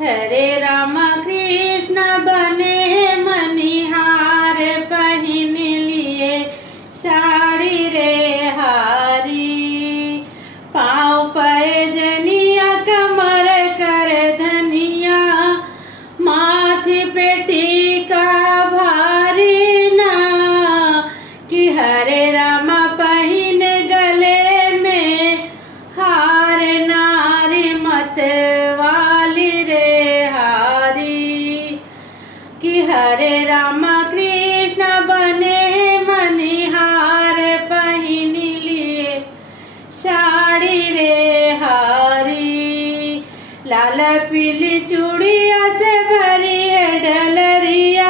हरे राम कृष्ण बने मनिहार, पहिन लिए साड़ी रे हारी। पाँव पैजनिया कमर कर धनिया, माथे पे टीका भारी ना। कि हरे राम पहिन गले में हार, नारी मत वाली रे हारी। कि हरे राम कृष्ण बने मनिहार, पहिन लिए साड़ी रे हारी। लाल पीली चूड़िया से भरी है डलरिया,